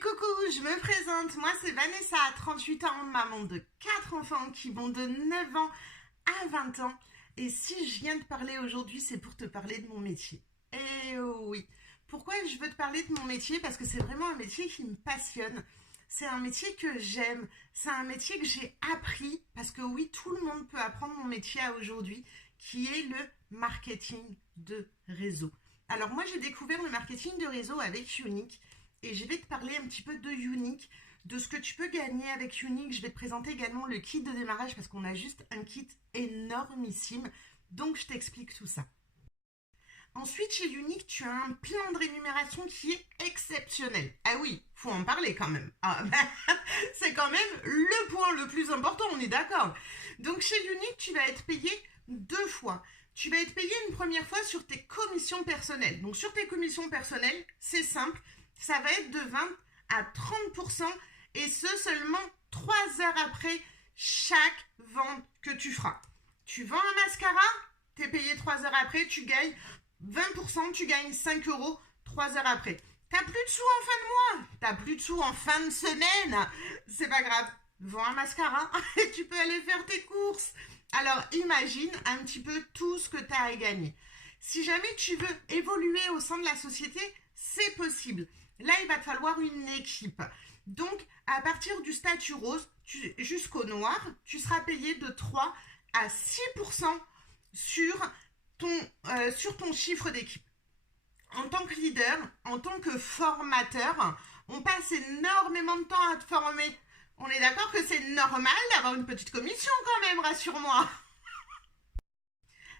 Coucou, je me présente, moi c'est Vanessa, 38 ans, maman de 4 enfants qui vont de 9 ans à 20 ans. Et si je viens te parler aujourd'hui, c'est pour te parler de mon métier. Et oui, pourquoi je veux te parler de mon métier? Parce que c'est vraiment un métier qui me passionne. C'est un métier que j'aime, c'est un métier que j'ai appris, parce que oui, tout le monde peut apprendre mon métier à aujourd'hui, qui est le marketing de réseau. Alors moi j'ai découvert le marketing de réseau avec Unique. Et je vais te parler un petit peu de Unique, de ce que tu peux gagner avec Unique. Je vais te présenter également le kit de démarrage parce qu'on a juste un kit énormissime. Donc, je t'explique tout ça. Ensuite, chez Unique, tu as un plan de rémunération qui est exceptionnel. Ah oui, faut en parler quand même. Ah, c'est quand même le point le plus important, on est d'accord. Donc, chez Unique, tu vas être payé 2 fois. Tu vas être payé une première fois sur tes commissions personnelles. Donc, sur tes commissions personnelles, c'est simple. Ça va être de 20 à 30% et ce seulement 3 heures après chaque vente que tu feras. Tu vends un mascara, tu es payé 3 heures après, tu gagnes 20%, tu gagnes 5 euros 3 heures après. T'as plus de sous en fin de mois, t'as plus de sous en fin de semaine, c'est pas grave. Vends un mascara et tu peux aller faire tes courses. Alors imagine un petit peu tout ce que tu as à gagner. Si jamais tu veux évoluer au sein de la société, c'est possible. Là, il va te falloir une équipe. Donc, à partir du statut rose jusqu'au noir, tu seras payé de 3 à 6% sur ton chiffre d'équipe. En tant que leader, en tant que formateur, on passe énormément de temps à te former. On est d'accord que c'est normal d'avoir une petite commission quand même, rassure-moi.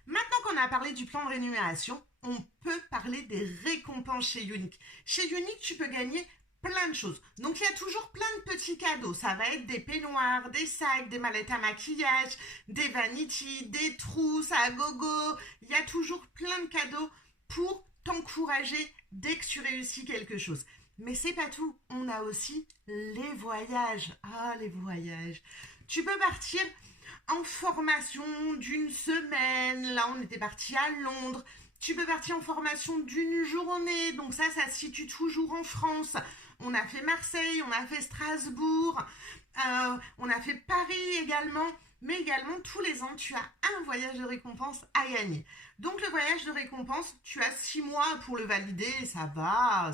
Maintenant qu'on a parlé du plan de rémunération, on peut parler des récompenses chez Unique. Chez Unique, tu peux gagner plein de choses. Donc, il y a toujours plein de petits cadeaux. Ça va être des peignoirs, des sacs, des mallettes à maquillage, des vanities, des trousses à gogo. Il y a toujours plein de cadeaux pour t'encourager dès que tu réussis quelque chose. Mais c'est pas tout. On a aussi les voyages. Ah, les voyages. Tu peux partir en formation d'une semaine. Là, on était parti à Londres. Tu peux partir en formation d'une journée. Donc ça se situe toujours en France. On a fait Marseille, on a fait Strasbourg, on a fait Paris également. Mais également, tous les ans, tu as un voyage de récompense à gagner. Donc, le voyage de récompense, tu as 6 mois pour le valider. Ça va,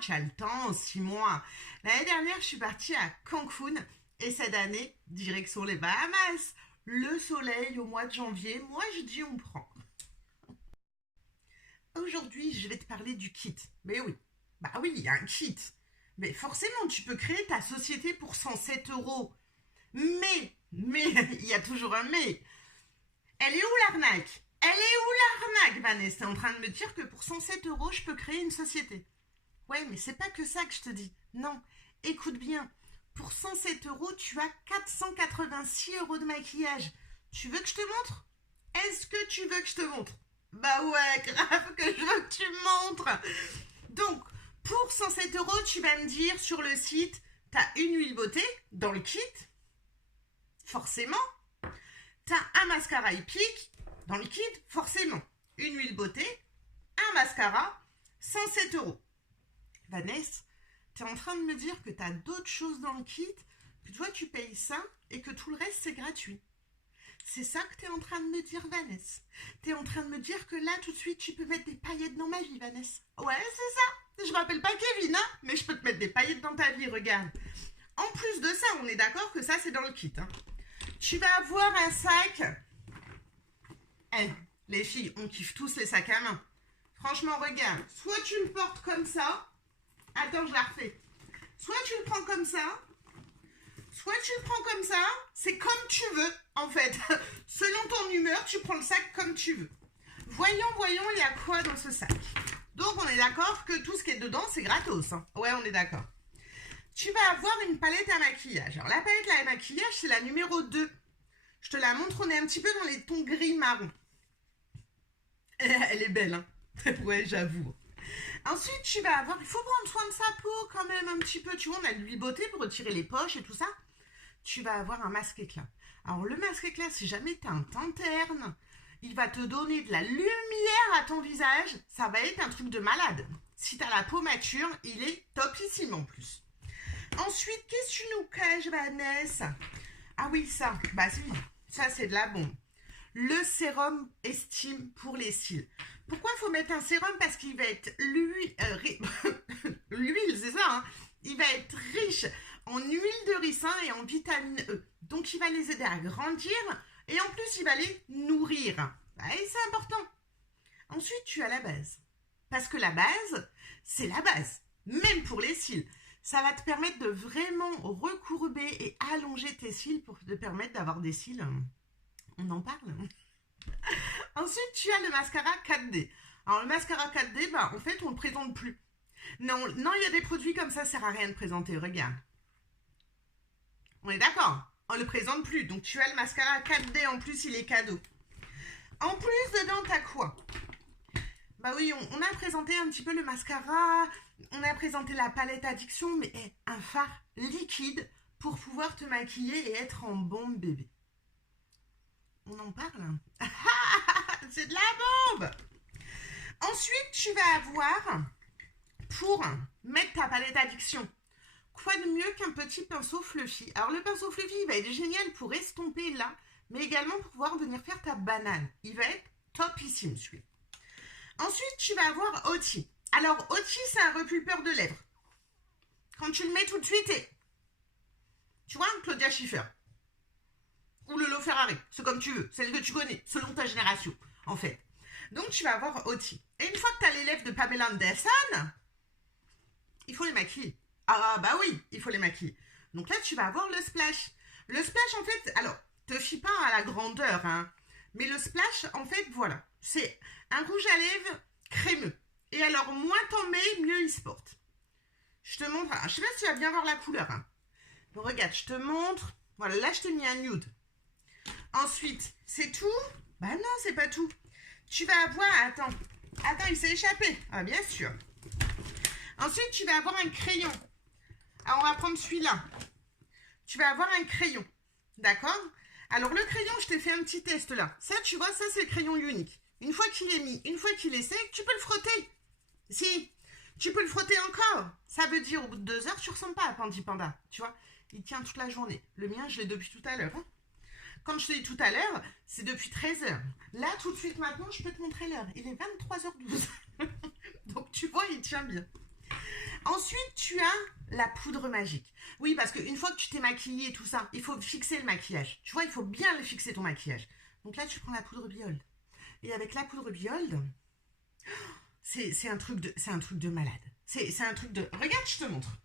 tu as le temps, 6 mois. L'année dernière, je suis partie à Cancun. Et cette année, direction les Bahamas. Le soleil au mois de janvier, moi je dis on prend. Aujourd'hui, je vais te parler du kit. Mais oui, bah oui, il y a un kit. Mais forcément, tu peux créer ta société pour 107 euros. Mais, il y a toujours un mais. Elle est où l'arnaque? Elle est où l'arnaque, Vanessa? T'es en train de me dire que pour 107 euros, je peux créer une société. Ouais, mais c'est pas que ça que je te dis. Non, écoute bien. Pour 107 euros, tu as 486 euros de maquillage. Tu veux que je te montre? Est-ce que tu veux que je te montre? Bah ouais, grave que je veux que tu me montres. Donc, pour 107 euros, tu vas me dire sur le site, t'as une huile beauté dans le kit. Forcément. T'as un mascara épique dans le kit. Forcément. Une huile beauté, un mascara, 107 euros. Vanessa, tu es en train de me dire que tu as d'autres choses dans le kit, que toi tu payes ça et que tout le reste c'est gratuit. C'est ça que tu es en train de me dire, Vanessa. Tu es en train de me dire que là tout de suite tu peux mettre des paillettes dans ma vie, Vanessa. Ouais, c'est ça. Je m'appelle pas Kevin, hein, mais je peux te mettre des paillettes dans ta vie, regarde. En plus de ça, on est d'accord que ça c'est dans le kit. Hein. Tu vas avoir un sac. Les filles, on kiffe tous les sacs à main. Franchement, regarde. Soit tu le portes comme ça. Attends, je la refais. Soit tu le prends comme ça, soit tu le prends comme ça. C'est comme tu veux, en fait. Selon ton humeur, tu prends le sac comme tu veux. Voyons, il y a quoi dans ce sac? Donc, on est d'accord que tout ce qui est dedans, c'est gratos. Hein. Ouais, on est d'accord. Tu vas avoir une palette à maquillage. Alors, la palette à maquillage, c'est la numéro 2. Je te la montre, on est un petit peu dans les tons gris-marron. Elle est belle, hein. Ouais, j'avoue. Ensuite, tu vas avoir, il faut prendre soin de sa peau quand même un petit peu, tu vois, on a de l'huile beauté pour retirer les poches et tout ça. Tu vas avoir un masque éclat. Alors, le masque éclat, si jamais tu as un teint terne, il va te donner de la lumière à ton visage. Ça va être un truc de malade. Si tu as la peau mature, il est topissime en plus. Ensuite, qu'est-ce que tu nous caches, Vanessa? Ah oui, ça. Bah si, ça c'est de la bombe. Le sérum estime pour les cils. Pourquoi il faut mettre un sérum? Parce qu'il va être l'huile, c'est ça, hein. Il va être riche en huile de ricin et en vitamine E. Donc il va les aider à grandir et en plus il va les nourrir. Et c'est important. Ensuite, tu as la base. Parce que la base, c'est la base. Même pour les cils. Ça va te permettre de vraiment recourber et allonger tes cils pour te permettre d'avoir des cils. On en parle. Ensuite, tu as le mascara 4D. Alors, le mascara 4D, bah, en fait, on ne le présente plus. Non, non, il y a des produits comme ça sert à rien de présenter. Regarde. On est d'accord? On ne le présente plus. Donc, tu as le mascara 4D. En plus, il est cadeau. En plus, dedans, t'as quoi? Bah oui, on a présenté un petit peu le mascara. On a présenté la palette addiction. Mais un fard liquide pour pouvoir te maquiller et être en bombe bébé. On en parle? C'est de la bombe! Ensuite, tu vas avoir, pour mettre ta palette addiction, quoi de mieux qu'un petit pinceau fluffy? Alors, le pinceau fluffy, il va être génial pour estomper là, mais également pour pouvoir venir faire ta banane. Il va être topissime, celui-là. Ensuite, tu vas avoir Oti. Alors, Oti, c'est un repulpeur de lèvres. Quand tu le mets tout de suite, tu vois, Claudia Schiffer. Ou Lolo Ferrari, c'est comme tu veux, celle que tu connais, selon ta génération, en fait. Donc, tu vas avoir Oti. Et une fois que tu as les lèvres de Pamela Anderson, il faut les maquiller. Ah, bah oui, il faut les maquiller. Donc là, tu vas avoir le splash. Le splash, en fait, alors, te fie pas à la grandeur, hein. Mais le splash, en fait, voilà. C'est un rouge à lèvres crémeux. Et alors, moins t'en mets, mieux il se porte. Je te montre. Je sais pas si tu vas bien voir la couleur, hein. Donc, regarde, je te montre. Voilà, là, je t'ai mis un nude. Ensuite, c'est tout? Bah non, c'est pas tout. Tu vas avoir... Attends, il s'est échappé. Ah, bien sûr. Ensuite, tu vas avoir un crayon. Alors, on va prendre celui-là. Tu vas avoir un crayon. D'accord? Alors, le crayon, je t'ai fait un petit test là. Ça, tu vois, ça, c'est le crayon unique. Une fois qu'il est mis, une fois qu'il est sec, tu peux le frotter. Si, tu peux le frotter encore. Ça veut dire, au bout de 2 heures, tu ressembles pas à Pandi Panda. Tu vois? Il tient toute la journée. Le mien, je l'ai depuis tout à l'heure. Hein. Comme je te dis tout à l'heure, c'est depuis 13h. Là, tout de suite, maintenant, je peux te montrer l'heure. Il est 23h12. Donc, tu vois, il tient bien. Ensuite, tu as la poudre magique. Oui, parce qu'une fois que tu t'es maquillée et tout ça, il faut fixer le maquillage. Tu vois, il faut bien le fixer, ton maquillage. Donc là, tu prends la poudre Biold. Et avec la poudre Biold, c'est un truc de malade. C'est un truc de... Regarde, je te montre.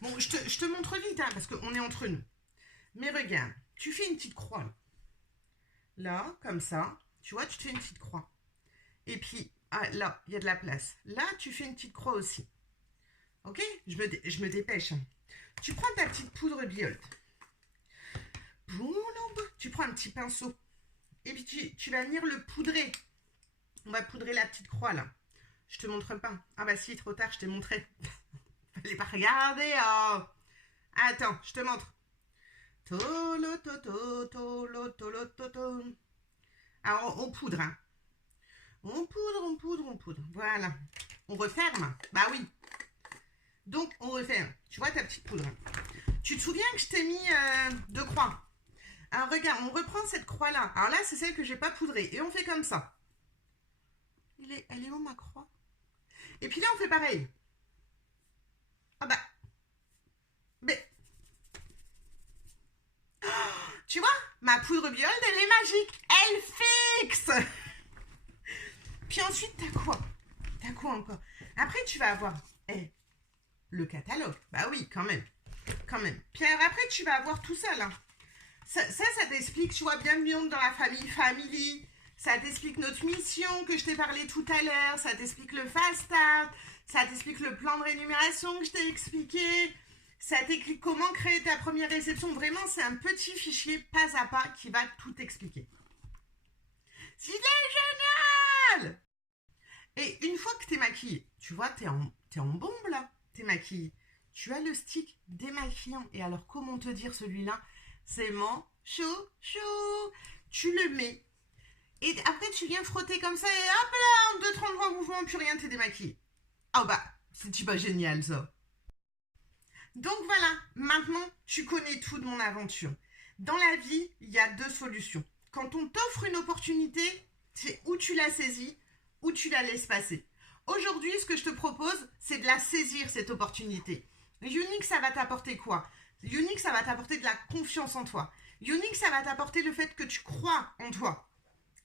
Bon, je te montre vite, hein, parce qu'on est entre nous. Mais regarde, tu fais une petite croix. Là, comme ça. Tu vois, tu te fais une petite croix. Et puis, ah, là, il y a de la place. Là, tu fais une petite croix aussi. Ok? Je me dépêche. Tu prends ta petite poudre Biold. Tu prends un petit pinceau. Et puis, tu vas venir le poudrer. On va poudrer la petite croix, là. Je te montre pas. Ah bah si, trop tard, je t'ai montré. Fallait pas regarder. Oh. Attends, je te montre. Alors, on poudre. Hein. On poudre. Voilà. On referme. Bah oui. Donc, on referme. Tu vois ta petite poudre. Tu te souviens que je t'ai mis 2 croix? Alors, regarde, on reprend cette croix-là. Alors là, c'est celle que j'ai pas poudrée. Et on fait comme ça. Elle est où, ma croix? Et puis là, on fait pareil. Ah bah. Mais... Oh, tu vois, ma poudre Biold, elle est magique. Elle fixe. Puis ensuite, t'as quoi? T'as quoi encore? Après, tu vas avoir le catalogue. Bah oui, quand même. Puis après, tu vas avoir tout ça, là. Ça t'explique, tu vois, bienvenue dans la famille Family. Ça t'explique notre mission que je t'ai parlé tout à l'heure. Ça t'explique le fast start. Ça t'explique le plan de rémunération que je t'ai expliqué. Ça t'explique comment créer ta première réception. Vraiment, c'est un petit fichier pas à pas qui va tout expliquer. C'est génial! Et une fois que t'es maquillée, tu vois, t'es en bombe là, t'es maquillée. Tu as le stick démaquillant. Et alors, comment te dire celui-là? C'est mon chou. Tu le mets. Et après, tu viens frotter comme ça. Et hop là, en 2-3 mouvements, plus rien, t'es démaquillé. Ah bah, c'est pas génial ça. Donc voilà, maintenant tu connais tout de mon aventure. Dans la vie, il y a deux solutions. Quand on t'offre une opportunité, c'est où tu la saisis, ou tu la laisses passer. Aujourd'hui, ce que je te propose, c'est de la saisir, cette opportunité. Unique, ça va t'apporter quoi? Unique, ça va t'apporter de la confiance en toi. Unique, ça va t'apporter le fait que tu crois en toi.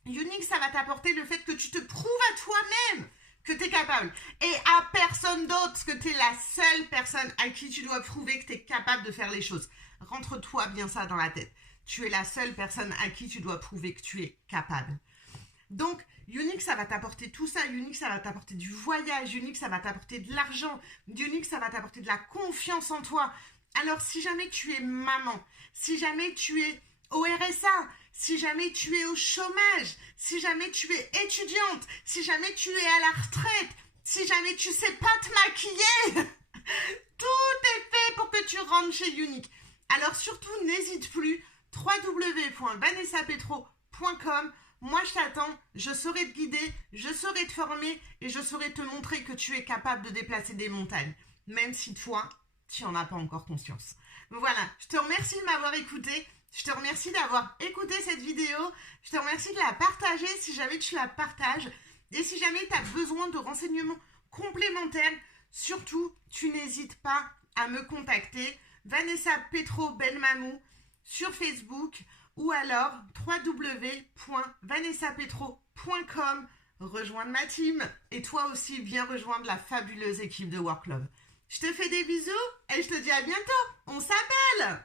Unique, ça va t'apporter le fait que tu te prouves à toi-même que tu es capable. Et à personne d'autre, que tu es la seule personne à qui tu dois prouver que tu es capable de faire les choses. Rentre-toi bien ça dans la tête. Tu es la seule personne à qui tu dois prouver que tu es capable. Donc, Unique, ça va t'apporter tout ça. Unique, ça va t'apporter du voyage. Unique, ça va t'apporter de l'argent. Unique, ça va t'apporter de la confiance en toi. Alors, si jamais tu es maman, si jamais tu es au RSA, si jamais tu es au chômage, si jamais tu es étudiante, si jamais tu es à la retraite, si jamais tu sais pas te maquiller, tout est fait pour que tu rentres chez Unique. Alors surtout, n'hésite plus, www.vanessapetro.com. Moi, je t'attends, je saurai te guider, je saurai te former et je saurai te montrer que tu es capable de déplacer des montagnes, même si toi, tu n'en as pas encore conscience. Voilà, je te remercie de m'avoir écouté, je te remercie d'avoir écouté cette vidéo, je te remercie de la partager si jamais tu la partages et si jamais tu as besoin de renseignements complémentaires, surtout, tu n'hésites pas à me contacter, Vanessa Petro Belmamou sur Facebook ou alors www.vanessapetro.com. Rejoindre ma team et toi aussi viens rejoindre la fabuleuse équipe de Work Love. Je te fais des bisous et je te dis à bientôt. On s'appelle!